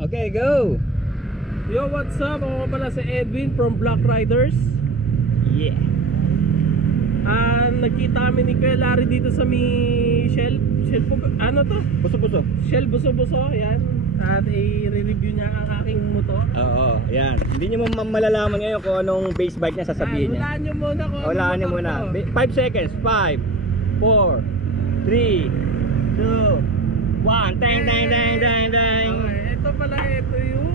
Okay, go! Yo, what's up? Ako pala si Edwin from Black Riders. Yeah. Nagkita kami ni Kuya Larry dito sa Shell ano to? Buso-buso. Shell Buso-Buso, yan. At i-review niya ang aking motor. Oo, yan. Hindi nyo malalaman ngayon kung anong base bike niya sasabihin niya. Hulaan nyo muna kung Hulaan nyo motor muna. to. 5 seconds. 5, 4, 3, 2, 1. Dang, dang, dang, dang, dang. Okay, ito pala, ito yung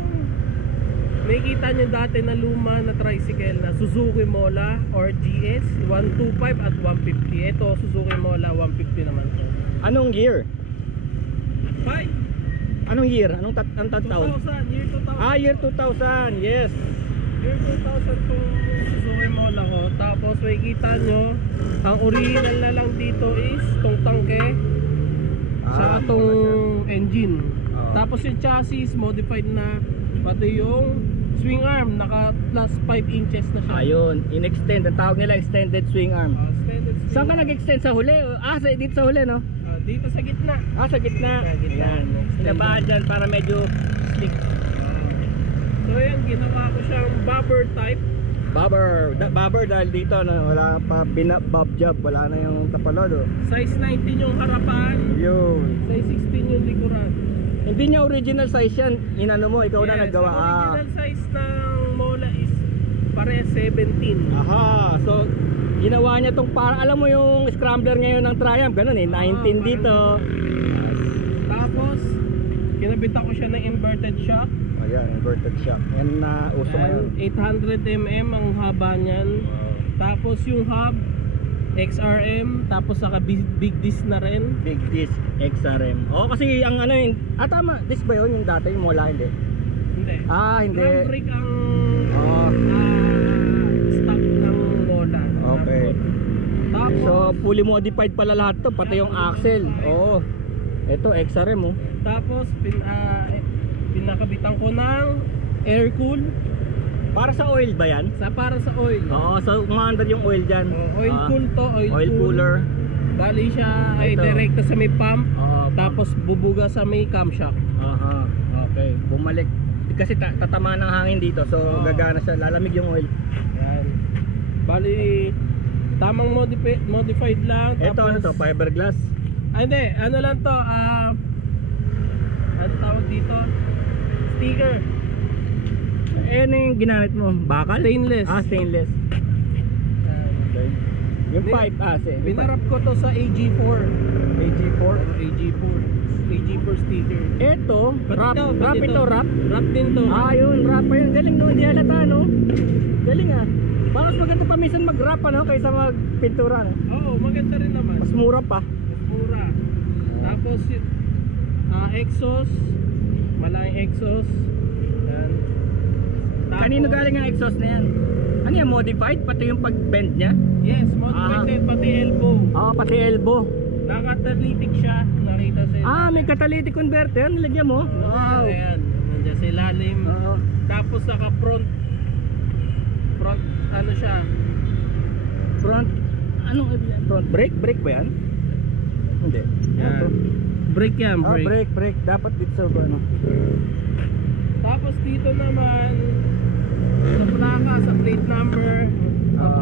may kita nyo dati na luma na tricycle na Suzuki Mola or GS 125 at 150. Ito Suzuki Mola 150 naman to. Anong year? 5 Anong year? Anong taon? 2000, year 2000. Ah, year 2000. Yes. Year 2000 tong Suzuki Mola ko. Tapos may kita nyo, ang original na lang dito is tong tangke sa tong engine. Tapos yung chassis modified na, pati yung swing arm naka plus 5 inches na siya. Ayun, in-extend. Ang tawag nila extended swing arm. Extended swing Saan ka arm. nag-extend? Sa huli? Dito sa huli, no? Dito sa gitna. Sa gitna. Sa gitna. Ayan. Sinabaan dyan para medyo slick. So yan, ginawa ko siyang bobber type. Bobber dahil dito wala pa bob job, wala na yung tapalodo. Size 19 yung harapan, Yun. size 16 yung likuran. Hindi niya original size yan. Inano mo, ikaw na naggawa. Ang original size ng Mola is pare 17. Aha, so ginawa niya tong para alam mo yung scrambler ngayon ng Triumph, ganun eh, 19 dito. Tapos kinabitan ko siya ng inverted shock. Ayan, inverted shock. Yan na uso ngayon. 800mm ang haba niyan. Tapos yung hub XRM, tapos saka big disc na rin. Big disc XRM. Oo, kasi ang ano yun, tama, disc ba yun yung dati, yung wala, hindi? Hindi. Hindi. Drum brake ang stock ng Mola. Okay. Tapos So, fully modified pala lahat to, pati yung axle. Oo. Ito, XRM oh. tapos pinakabitan ko ng air cool Para sa oil ba yan? para sa oil. Oo, so umaandar yung oil dyan. Oil cool to, Oil cooler. Bali siya ay Ito. direkta sa may pump, Oo, tapos bubuga sa may camshaft. aha, okay. Bumalik. Kasi tatama ng hangin dito, so Oo. gagana siya, lalamig yung oil. Yan. Bali tamang modified lang. Ito ano to, fiberglass. Hindi, ano lang to, ano tawag dito? Sticker. Ano yung ginamit mo? Bakal? Stainless. Stainless. Okay. Yung pipe, Binarap ko to sa AG4. AG4. AG4 sticker. Ito, wrap ito, wrap. Wrap din to. Yun, wrap pa yun. Galing no, hindi halata no. Galing Bakit mas maganda pa minsan mag-wrap kaysa magpintura no? Oo, maganda rin naman. Mas mura pa. Mura. Tapos exhaust, malaking exhaust. Yan. Tapos, Kanino galing ang exhaust na yan? Ano yan, modified? Pati yung pag-bend niya? Yes, modified din, pati elbow. Pati elbow. Naka-catalytic siya, nakita sa May catalytic converter, nilagyan mo? Wow. Ayan, nandiyan sa ilalim. Tapos saka front ano siya? Front, anong yan? Front brake? Brake ba yan? Hindi. Yan. Brake yan, brake. Brake. Dapat dito sa ano. Tapos dito naman sa plaka, sa plate number,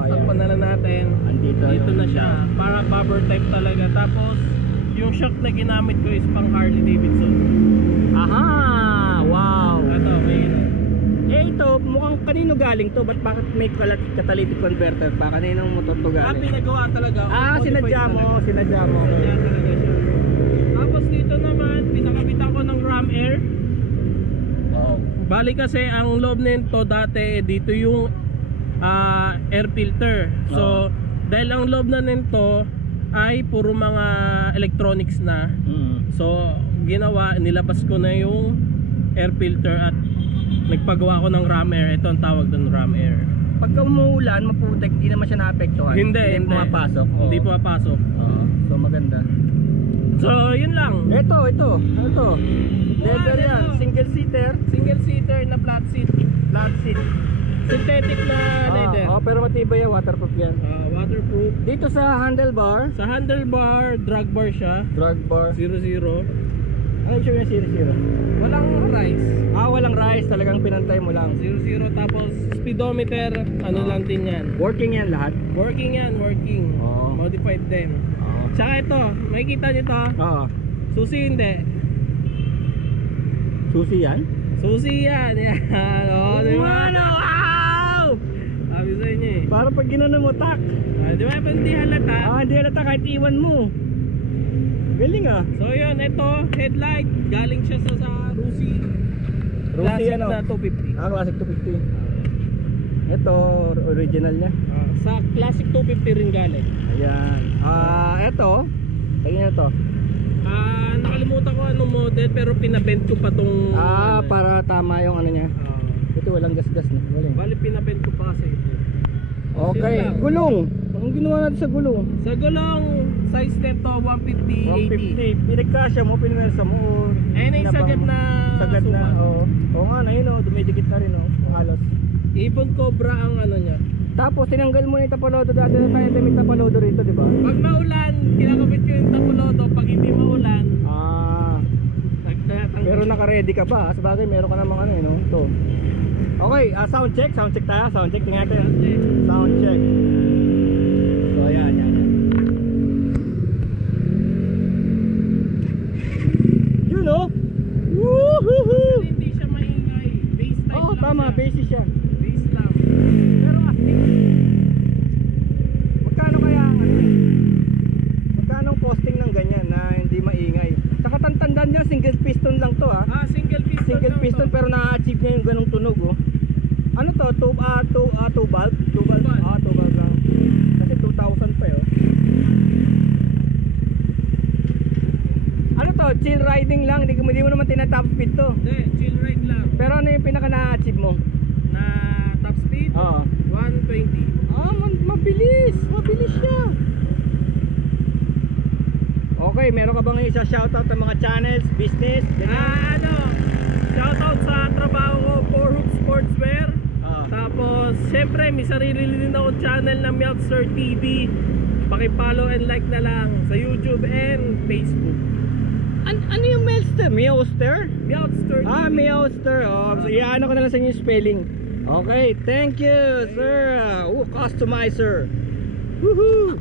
sakpan na lang natin. Andito Dito yung na siya, para bobber type talaga. Tapos yung shock na ginamit ko is pang Harley Davidson. Aha! Wow! Ito, may Ito, mukhang kanino galing to? Bakit may catalytic converter pa? Kaninong motor to galing? pinagawa talaga. Sinadya mo. Sinadya talaga siya. Tapos dito naman, pinakabitan ko ng Ram Air. Wow. Bali kasi ang loob nito dati dito yung air filter. So dahil ang loob na nito ay puro mga electronics na. So ginawa, nilabas ko na yung air filter at nagpagawa ko ng Ram Air. Ito ang tawag doon, Ram Air. Pagka umuulan, maputek, hindi naman siya naapektuhan. Hindi pumapasok. Hindi pumapasok. So maganda. So yun lang. Ito. Ano to? Leather Ano yan. to? Single seater Na flat seat. Synthetic na leather. Pero matibay yan, waterproof yan. Waterproof. Dito sa handlebar, Sa handlebar, drag bar siya. drag bar. 00. Ano yung 0-0? Walang rise. price, talagang pinantay mo lang. 00 tapos speedometer, ano lang din yan. Working yan lahat. Working yan, working. Oo. Modified din. Oo. Tsaka ito, makikita nyo to. Oo. Susi hindi. Susi yan? Susi yan. Yan. O, di ba? Wow! Sabi sa inyo eh. Para pag ginano mo, tak. Di ba? Hindi halata. Hindi halata kahit iwan mo. Galing ah. So yun, ito, headlight. Galing siya sa Rusi. Rusi Classic ano? na 250. Classic 250. Ito, original niya. Sa Classic 250 rin galing. Ayan. Ito. Tingnan to. Nakalimutan ko anong model pero pinabend ko pa tong Para tama yung ano niya. Ito walang gas-gas na. Walang. bali pinabend ko pa kasi ito. Okay, Yun lang. gulong. Anong ginawa natin sa gulong? Sa gulong, size nito 150, 150. Pinagkasya mo, pinwersa mo. Ayun na yung sagad na Sagad na, sukat. oo. Oo nga na yun, dumidikit na rin, halos. 80. Ibon Cobra ang ano niya. Tapos tinanggal mo na yung tapalodo. Dati na tayo may tapalodo rito, di ba? Pag maulan, kinakabit ko yung tapulodo. Pag hindi maulan, nagtatanggal. Pero naka-ready ka pa. Sa bagay, meron ka namang ano, ito. Okay, sound check tayo. Sound check, tingnan natin. Sound check. So, yan. Yun, oh! Woohoo! Hindi siya maingay. Bass type Oo, lang tama, siya. basis siya. Bass lang. Pero magkano kaya magkano ang costing ng ganyan na hindi maingay? Saka tandaan niya, single piston lang to ha. Single piston. Single lang piston to. pero na-achieve niya yung ganung tunog oh. Ano to? Two valve? Two valve? Two valve lang. Kasi 2,000 pa oh. Ano to? Chill riding lang. Hindi mo naman tina-top speed to. Hindi, chill ride lang. Pero ano yung pinaka na-achieve mo? Na top speed, Oo. 120. Mabilis siya. Okay, meron ka bang isa shoutout ng mga channels, business? Shoutout sa trabaho ko, 4 Hook Sportswear. Ah. Tapos, syempre, may sarili din ako channel na Meowster TV. Paki-follow and like na lang sa YouTube and Facebook. Ano yung Meowster? Meowster? Meowster TV. Meowster. So, iano ko na lang sa inyo yung spelling. Okay, thank you, sir. Customizer. Woohoo!